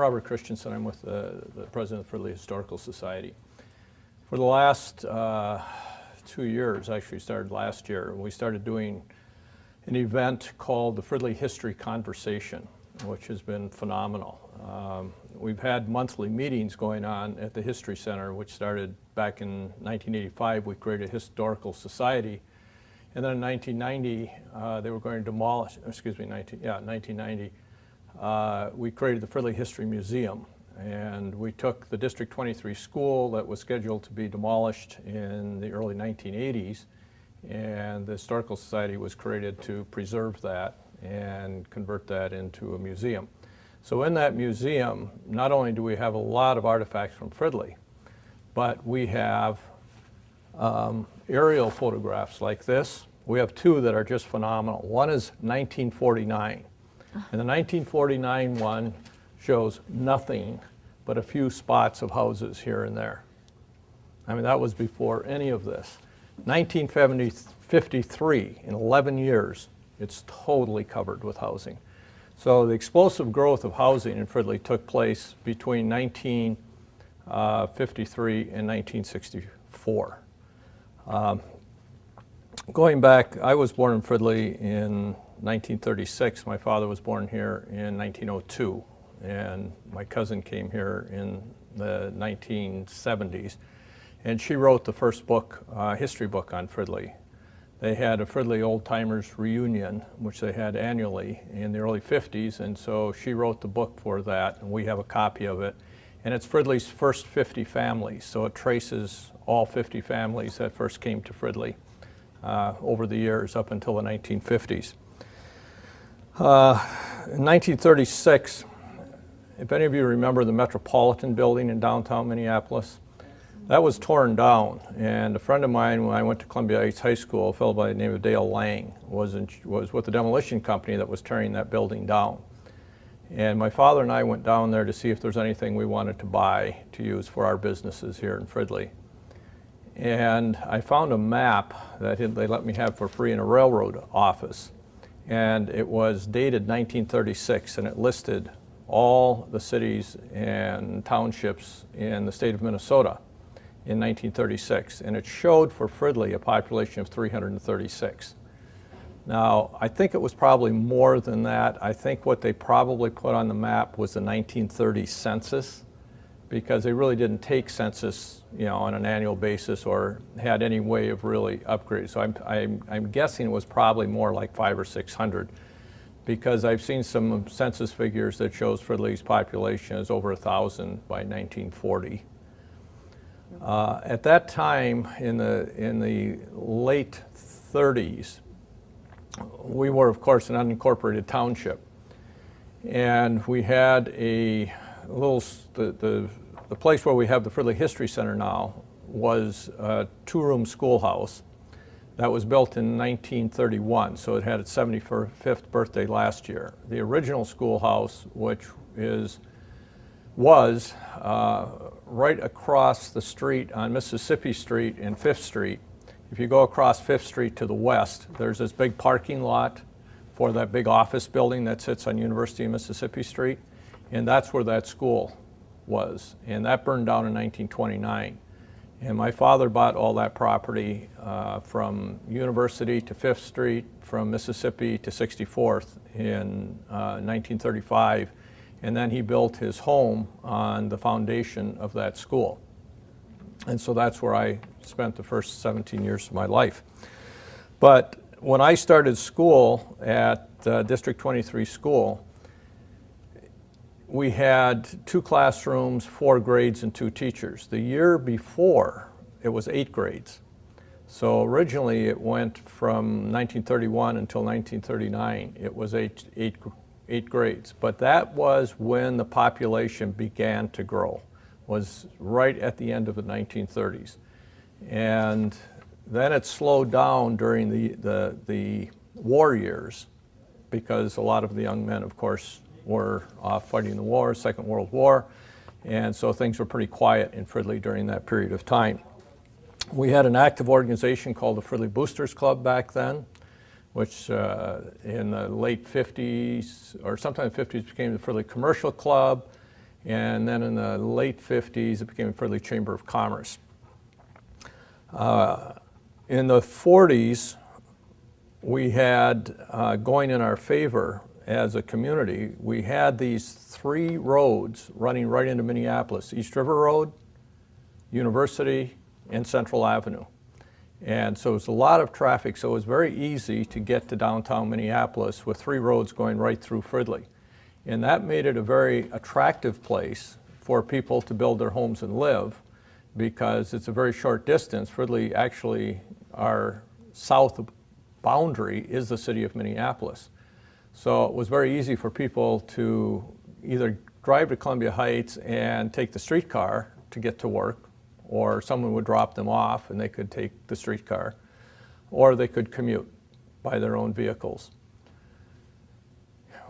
Robert Christenson. I'm with the president of the Fridley Historical Society. For the last 2 years, actually started last year, we started doing an event called the Fridley History Conversation, which has been phenomenal. We've had monthly meetings going on at the History Center, which started back in 1985. We created a historical society. And then in 1990, they were going to demolish, 1990, we created the Fridley History Museum. And we took the District 23 school that was scheduled to be demolished in the early 1980s, and the Historical Society was created to preserve that and convert that into a museum. So in that museum, not only do we have a lot of artifacts from Fridley, but we have aerial photographs like this. We have two that are just phenomenal. One is 1949, and the 1949 one shows nothing but a few spots of houses here and there. I mean, that was before any of this. 1953, in 11 years, it's totally covered with housing. So the explosive growth of housing in Fridley took place between 1953 and 1964. Going back, I was born in Fridley in 1936. My father was born here in 1902, and my cousin came here in the 1970s. And she wrote the first book, history book on Fridley. They had a Fridley Old Timers reunion, which they had annually in the early 50s, and so she wrote the book for that, and we have a copy of it. And it's Fridley's first 50 families, so it traces all 50 families that first came to Fridley over the years up until the 1950s. In 1936, if any of you remember the Metropolitan Building in downtown Minneapolis, that was torn down, and a friend of mine, when I went to Columbia Heights High School, a fellow by the name of Dale Lang, was with the demolition company that was tearing that building down. And my father and I went down there to see if there's anything we wanted to buy to use for our businesses here in Fridley. And I found a map that they let me have for free in a railroad office, and it was dated 1936, and it listed all the cities and townships in the state of Minnesota in 1936, and it showed for Fridley a population of 336. Now, I think it was probably more than that. I think what they probably put on the map was the 1930 census, because they really didn't take census, on an annual basis or had any way of really upgrading. So I'm guessing it was probably more like 500 or 600, because I've seen some census figures that shows Fridley's population is over 1,000 by 1940. At that time, in the late 30s, we were, of course, an unincorporated township, and we had the place where we have the Fridley History Center now was a two-room schoolhouse that was built in 1931, so it had its 75th birthday last year. The original schoolhouse, which was right across the street on Mississippi Street and 5th Street. If you go across 5th Street to the west, there's this big parking lot for that big office building that sits on University of Mississippi Street, and that's where that school was, and that burned down in 1929. And my father bought all that property from University to 5th Street, from Mississippi to 64th in 1935, and then he built his home on the foundation of that school. And so that's where I spent the first 17 years of my life. But when I started school at District 23 school, we had 2 classrooms, 4 grades, and 2 teachers. The year before, it was 8 grades. So originally it went from 1931 until 1939. It was eight grades. But that was when the population began to grow, was right at the end of the 1930s. And then it slowed down during the war years, because a lot of the young men, of course, were off fighting the war, Second World War, and so things were pretty quiet in Fridley during that period of time. We had an active organization called the Fridley Boosters Club back then, which in the late 50s or sometime in the 50s became the Fridley Commercial Club, And then in the late 50s, it became a Fridley Chamber of Commerce. In the 40s, we had, going in our favor as a community, we had these 3 roads running right into Minneapolis: East River Road, University, and Central Avenue. And so it was a lot of traffic, so it was very easy to get to downtown Minneapolis with 3 roads going right through Fridley. And that made it a very attractive place for people to build their homes and live, because it's a very short distance. Fridley, actually, our south boundary is the city of Minneapolis. So it was very easy for people to either drive to Columbia Heights and take the streetcar to get to work, or someone would drop them off and they could take the streetcar, or they could commute by their own vehicles.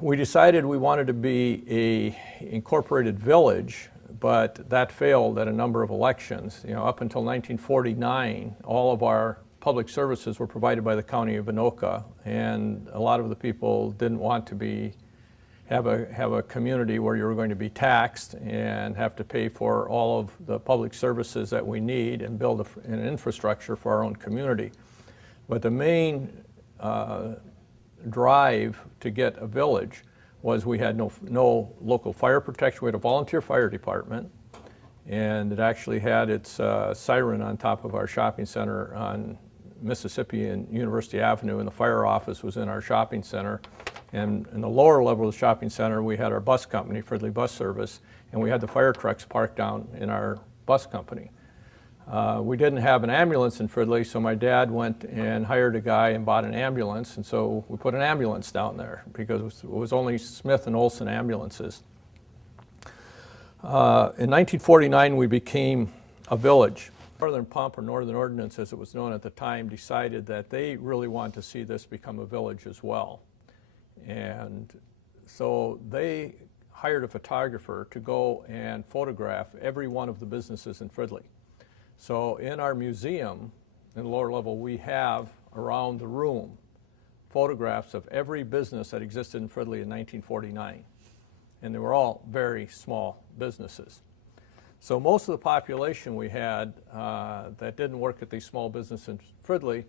We decided we wanted to be an incorporated village, but that failed at a number of elections. You know, up until 1949, all of our public services were provided by the county of Anoka, and a lot of the people didn't want to have a community where you were going to be taxed and have to pay for all of the public services that we need and build an infrastructure for our own community. But the main drive to get a village was we had no local fire protection. We had a volunteer fire department, and it actually had its siren on top of our shopping center on Mississippi and University Avenue, and the fire office was in our shopping center. And in the lower level of the shopping center, we had our bus company, Fridley Bus Service, and we had the fire trucks parked down in our bus company. We didn't have an ambulance in Fridley, so my dad went and hired a guy and bought an ambulance, and so we put an ambulance down there because it was only Smith and Olson ambulances. In 1949, we became a village. Northern Pump, or Northern Ordinance as it was known at the time, decided that they really wanted to see this become a village as well. And so they hired a photographer to go and photograph every one of the businesses in Fridley. So in our museum, in the lower level, we have around the room photographs of every business that existed in Fridley in 1949. And they were all very small businesses. So most of the population we had that didn't work at these small businesses in Fridley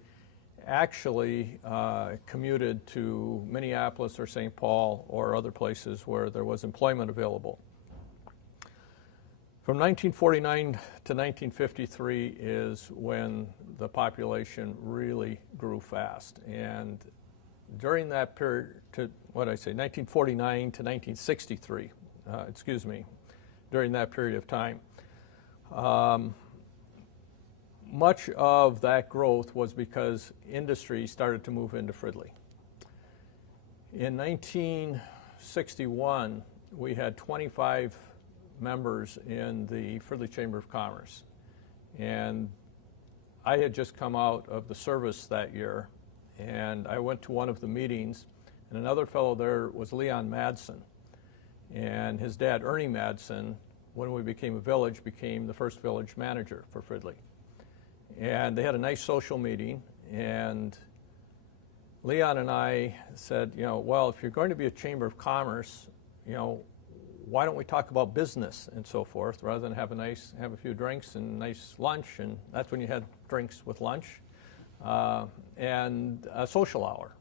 actually commuted to Minneapolis or St. Paul or other places where there was employment available. From 1949 to 1953 is when the population really grew fast. And during that period, 1949 to 1963, during that period of time, much of that growth was because industry started to move into Fridley. In 1961, we had 25 members in the Fridley Chamber of Commerce. And I had just come out of the service that year, and I went to one of the meetings, and another fellow there was Leon Madsen. And his dad, Ernie Madsen, when we became a village, became the first village manager for Fridley. And they had a nice social meeting, and Leon and I said, well, if you're going to be a Chamber of Commerce, why don't we talk about business and so forth, rather than have a few drinks and nice lunch, and that's when you had drinks with lunch, and a social hour.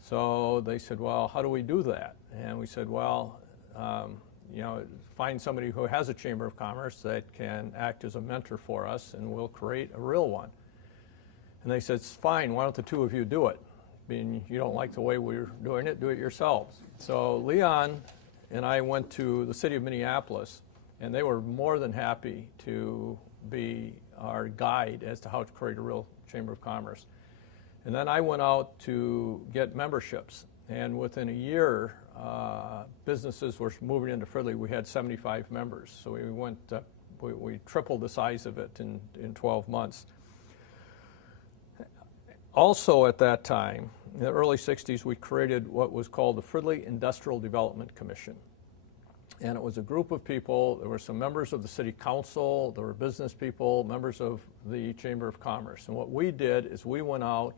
So they said, well, how do we do that? And we said, well, find somebody who has a Chamber of Commerce that can act as a mentor for us, and we'll create a real one. And they said, it's fine, why don't the two of you do it? Being you don't like the way we're doing it, do it yourselves. So Leon and I went to the city of Minneapolis, and they were more than happy to be our guide as to how to create a real Chamber of Commerce. And then I went out to get memberships, and within a year, businesses were moving into Fridley. We had 75 members, so we tripled the size of it in 12 months. Also at that time, in the early 60s, we created what was called the Fridley Industrial Development Commission. And it was a group of people. There were some members of the city council, there were business people, members of the Chamber of Commerce. And what we did is we went out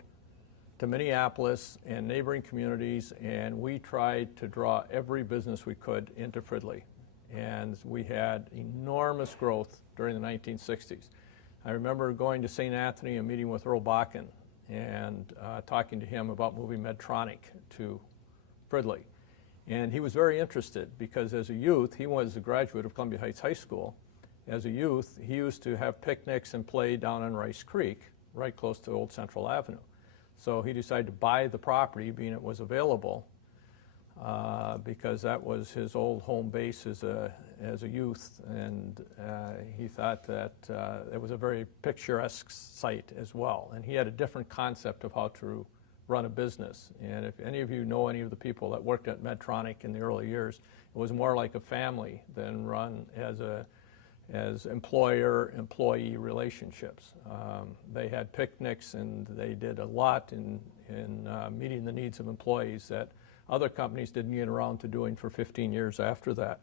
to Minneapolis and neighboring communities, and we tried to draw every business we could into Fridley. and we had enormous growth during the 1960s. I remember going to St. Anthony and meeting with Earl Bakken and talking to him about moving Medtronic to Fridley. And he was very interested because as a youth, he was a graduate of Columbia Heights High School. As a youth, he used to have picnics and play down on Rice Creek, right close to Old Central Avenue. So he decided to buy the property, being it was available, because that was his old home base as a youth, and he thought that it was a very picturesque site as well. And he had a different concept of how to run a business. And if any of you know any of the people that worked at Medtronic in the early years, it was more like a family than run as employer-employee relationships. They had picnics, and they did a lot in meeting the needs of employees that other companies didn't get around to doing for 15 years after that.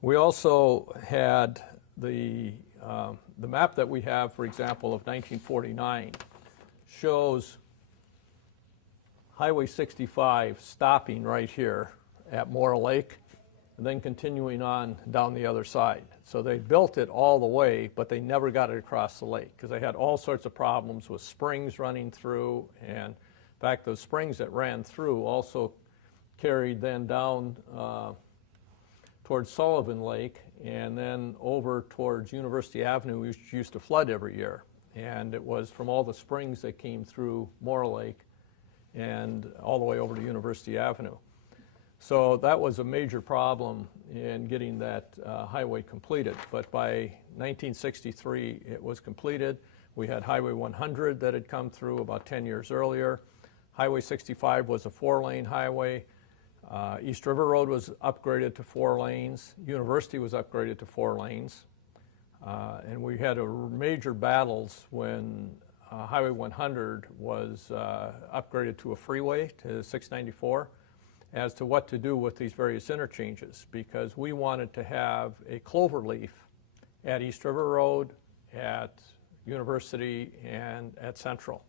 We also had the map that we have, for example, of 1949 shows Highway 65 stopping right here at Moore Lake and then continuing on down the other side. So they built it all the way, but they never got it across the lake because they had all sorts of problems with springs running through, and in fact those springs that ran through also carried then down towards Sullivan Lake and then over towards University Avenue, which used to flood every year. And it was from all the springs that came through Moore Lake and all the way over to University Avenue. So that was a major problem in getting that highway completed. But by 1963, it was completed. We had Highway 100 that had come through about 10 years earlier. Highway 65 was a 4-lane highway. East River Road was upgraded to 4 lanes. University was upgraded to 4 lanes. And we had major battles when Highway 100 was upgraded to a freeway, to 694, as to what to do with these various interchanges, because we wanted to have a cloverleaf at East River Road, at University, and at Central.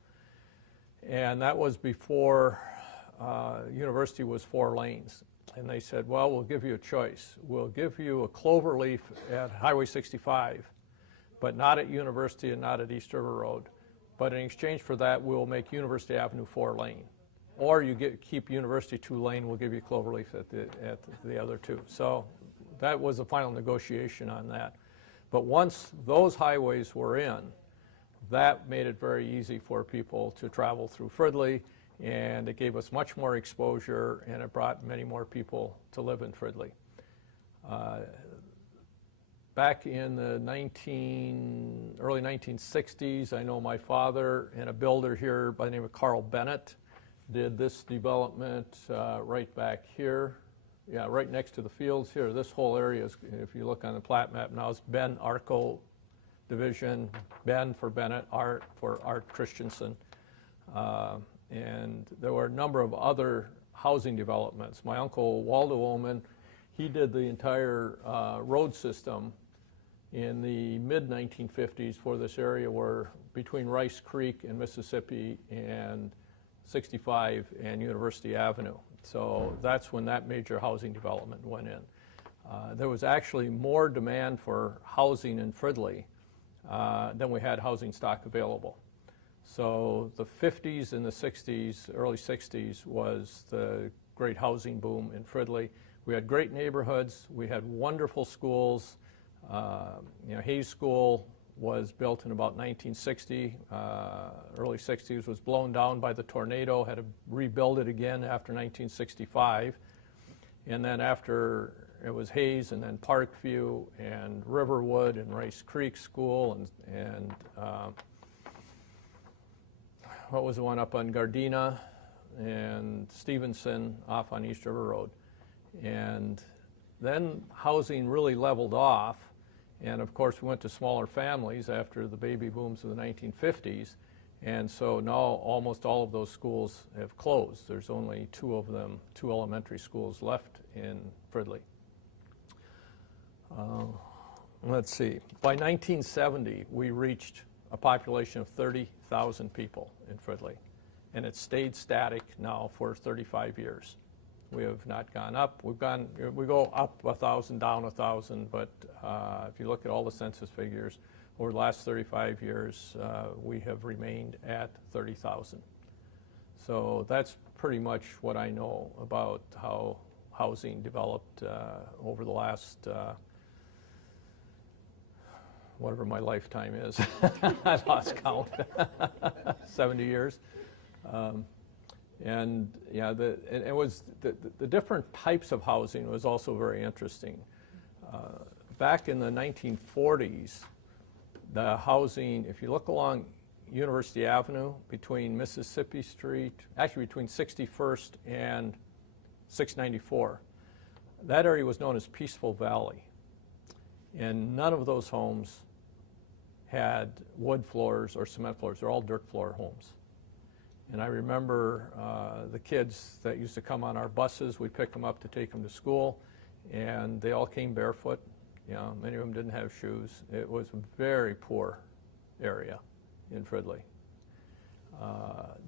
And that was before University was 4 lanes. And they said, well, we'll give you a choice. We'll give you a cloverleaf at Highway 65, but not at University and not at East River Road. But in exchange for that, we'll make University Avenue 4-lane. Or you keep University 2-lane, we'll give you cloverleaf at the other 2. So that was the final negotiation on that. But once those highways were in, that made it very easy for people to travel through Fridley, and it gave us much more exposure, and it brought many more people to live in Fridley. Back in the early 1960s, I know my father and a builder here by the name of Carl Bennett did this development right back here. Yeah, right next to the fields here. This whole area, is, if you look on the plat map now, is Ben Arco Division, Ben for Bennett, Art for Art Christenson. And there were a number of other housing developments. My uncle Waldo Ullman, he did the entire road system in the mid-1950s for this area where between Rice Creek and Mississippi and 65 and University Avenue. So that's when that major housing development went in. There was actually more demand for housing in Fridley than we had housing stock available. So the 50s and the 60s, early 60s, was the great housing boom in Fridley. We had great neighborhoods. We had wonderful schools. Hayes School was built in about 1960. Early 60s, was blown down by the tornado, had to rebuild it again after 1965. And then after it was Hayes, and then Parkview and Riverwood and Rice Creek School and what was the one up on Gardena and Stevenson off on East River Road. And then housing really leveled off, and of course we went to smaller families after the baby booms of the 1950s, and so now almost all of those schools have closed. There's only 2 of them, 2 elementary schools left in Fridley. Let's see, by 1970 we reached a population of 30,000 people in Fridley, and it's stayed static now for 35 years. We have not gone up. We go up 1,000, down 1,000, but if you look at all the census figures over the last 35 years, we have remained at 30,000. So that's pretty much what I know about how housing developed over the last whatever my lifetime is. I lost count. 70 years. And yeah, it was the different types of housing was also very interesting. Back in the 1940s, the housing, if you look along University Avenue between Mississippi Street, actually between 61st and 694, that area was known as Peaceful Valley. And none of those homes had wood floors or cement floors. They're all dirt floor homes. And I remember the kids that used to come on our buses, we'd pick them up to take them to school, and they all came barefoot. You know, many of them didn't have shoes. It was a very poor area in Fridley.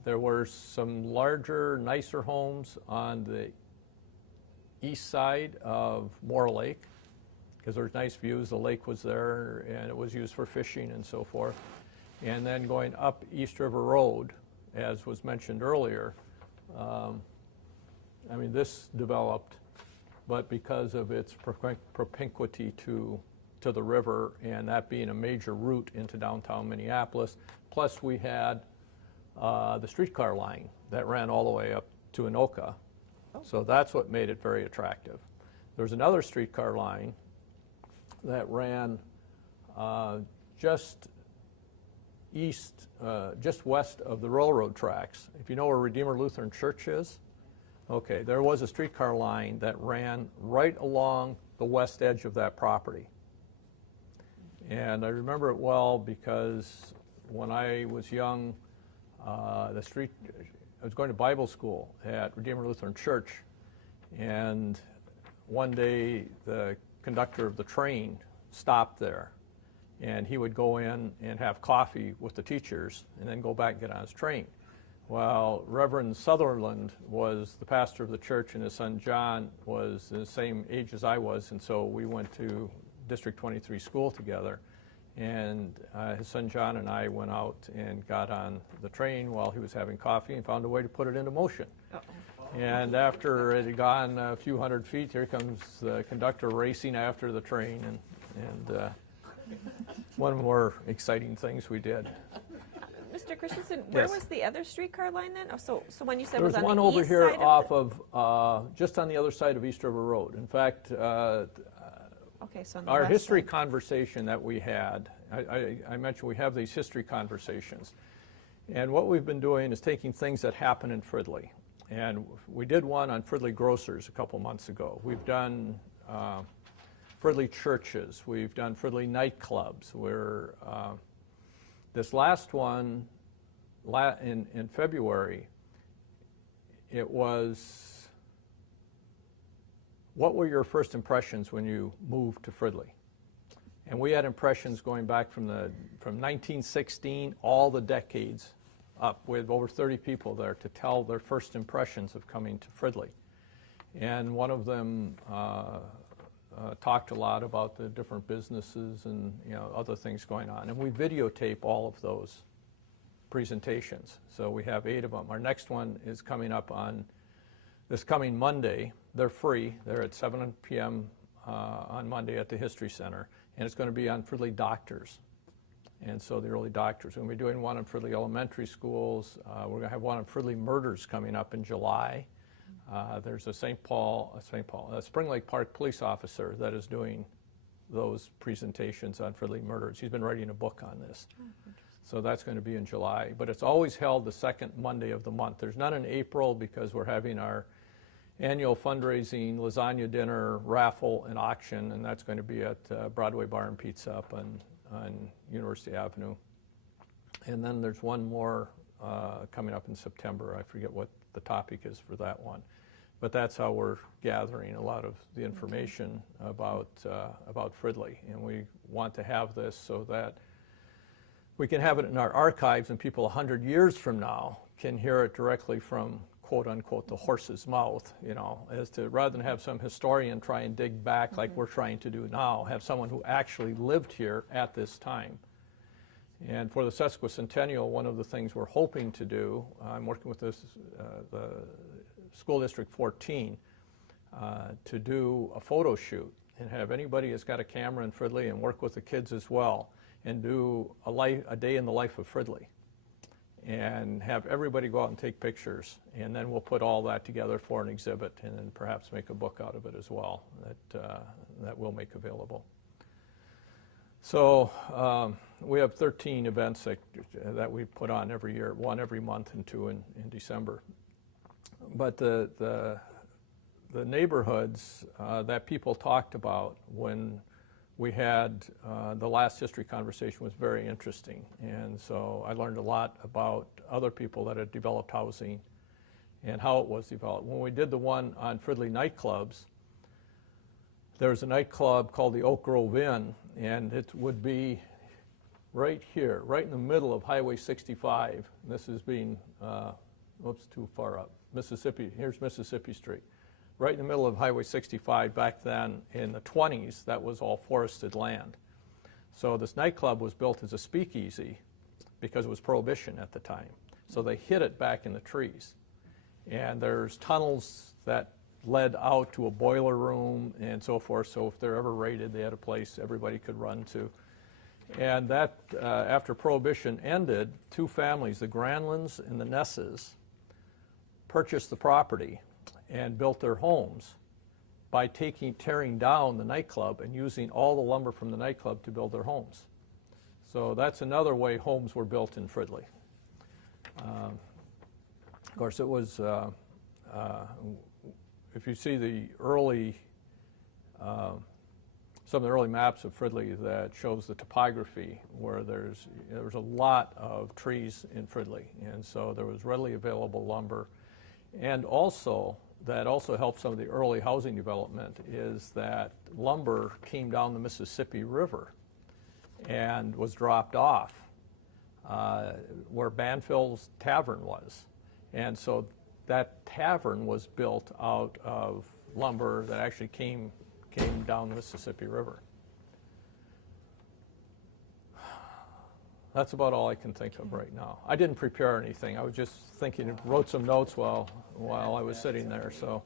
There were some larger, nicer homes on the east side of Moore Lake, because there's nice views. The lake was there, and it was used for fishing and so forth. And then going up East River Road, as was mentioned earlier, I mean, this developed, but because of its propinquity to the river, and that being a major route into downtown Minneapolis, plus we had the streetcar line that ran all the way up to Anoka. So that's what made it very attractive. There's another streetcar line that ran just west of the railroad tracks. If you know where Redeemer Lutheran Church is, okay, there was a streetcar line that ran right along the west edge of that property. And I remember it well because when I was young, I was going to Bible school at Redeemer Lutheran Church, and one day the conductor of the train stopped there, and he would go in and have coffee with the teachers and then go back and get on his train. Well, Reverend Sutherland was the pastor of the church, and his son John was the same age as I was, and so we went to District 23 school together. And his son John and I went out and got on the train while he was having coffee and found a way to put it into motion. Uh-oh. And after it had gone a few hundred feet, here comes the conductor racing after the train, and one of the more exciting things we did. Mr. Christenson, where was the other streetcar line then? Oh, so when you said There's was on one the over east here side off of just on the other side of East River Road. In fact, okay, so on the our west history side. Conversation that we had, I mentioned we have these history conversations. And what we've been doing is taking things that happen in Fridley. And we did one on Fridley grocers a couple months ago. We've done Fridley churches. We've done Fridley nightclubs. This last one in February, it was, what were your first impressions when you moved to Fridley? And we had impressions going back from 1916, all the decades up, with over 30 people there to tell their first impressions of coming to Fridley. And one of them talked a lot about the different businesses and other things going on. And we videotape all of those presentations. So we have 8 of them. Our next one is coming up on this coming Monday. They're free. They're at 7 p.m. On Monday at the History Center. And it's going to be on Fridley doctors. And so the early doctors. We're going to be doing one on Fridley elementary schools. We're going to have one on Fridley murders coming up in July. There's a Spring Lake Park police officer that is doing those presentations on Fridley murders. He's been writing a book on this. So that's going to be in July. But it's always held the second Monday of the month. There's none in April because we're having our annual fundraising lasagna dinner, raffle, and auction, and that's going to be at Broadway Bar and Pizza up on University Avenue. And then there's one more coming up in September. I forget what the topic is for that one. But that's how we're gathering a lot of the information about Fridley. And we want to have this so that we can have it in our archives and people 100 years from now can hear it directly from quote unquote the horse's mouth, you know, as to rather than have some historian try and dig back like we're trying to do now, have someone who actually lived here at this time. And for the sesquicentennial, one of the things we're hoping to do, I'm working with this, the School District 14 to do a photo shoot and have anybody who's got a camera in Fridley and work with the kids as well and do a day in the life of Fridley and have everybody go out and take pictures, and then we'll put all that together for an exhibit and then perhaps make a book out of it as well that we'll make available. So we have 13 events that we put on every year, one every month and two in December. But the neighborhoods that people talked about when we had the last history conversation was very interesting. And so I learned a lot about other people that had developed housing and how it was developed. When we did the one on Fridley nightclubs, there was a nightclub called the Oak Grove Inn, and it would be right here, right in the middle of Highway 65. This is being, oops, too far up, Mississippi. Here's Mississippi Street. Right in the middle of Highway 65 back then in the 20s, that was all forested land. So this nightclub was built as a speakeasy because it was Prohibition at the time. So they hid it back in the trees. And there's tunnels that led out to a boiler room and so forth, so if they're ever raided, they had a place everybody could run to. And that, after Prohibition ended, two families, the Granlunds and the Nesses, purchased the property and built their homes by tearing down the nightclub and using all the lumber from the nightclub to build their homes. So that's another way homes were built in Fridley. Of course, it was if you see the early, some of the early maps of Fridley that shows the topography where there's a lot of trees in Fridley, and so there was readily available lumber. And also, that also helped some of the early housing development is that lumber came down the Mississippi River and was dropped off where Banfield's Tavern was. And so that tavern was built out of lumber that actually came down the Mississippi River. That's about all I can think of right now. I didn't prepare anything. I was just thinking, wrote some notes while I was sitting there. So